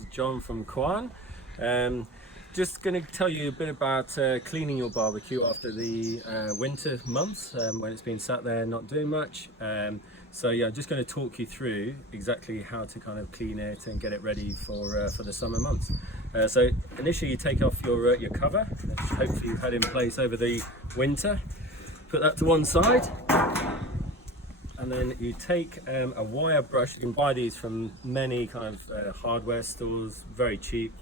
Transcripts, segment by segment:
this is John from Quan. Just going to tell you a bit about cleaning your barbecue after the winter months when it's been sat there not doing much. So yeah, I'm just going to talk you through exactly how to kind of clean it and get it ready for the summer months. So initially you take off your cover, which hopefully you've had in place over the winter. Put that to one side. And then you take a wire brush. You can buy these from many kind of hardware stores, very cheap,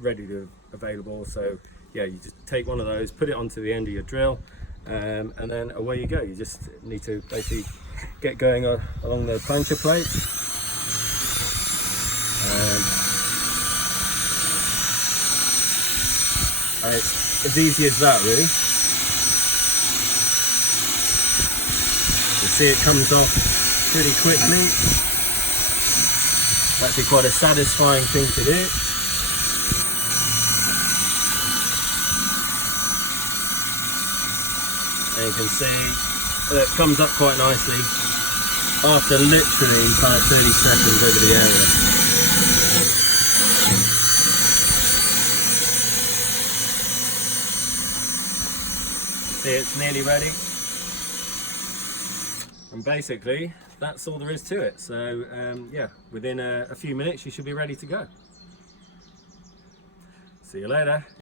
ready to available. So yeah, you just take one of those, put it onto the end of your drill, and then away you go. You just need to basically get going along the puncture plate. And it's as easy as that, really. You see it comes off pretty quickly. It's actually quite a satisfying thing to do. And you can see that it comes up quite nicely after literally kind of 30 seconds over the area. See, it's nearly ready. And basically, that's all there is to it. So yeah, within a few minutes you should be ready to go. See you later.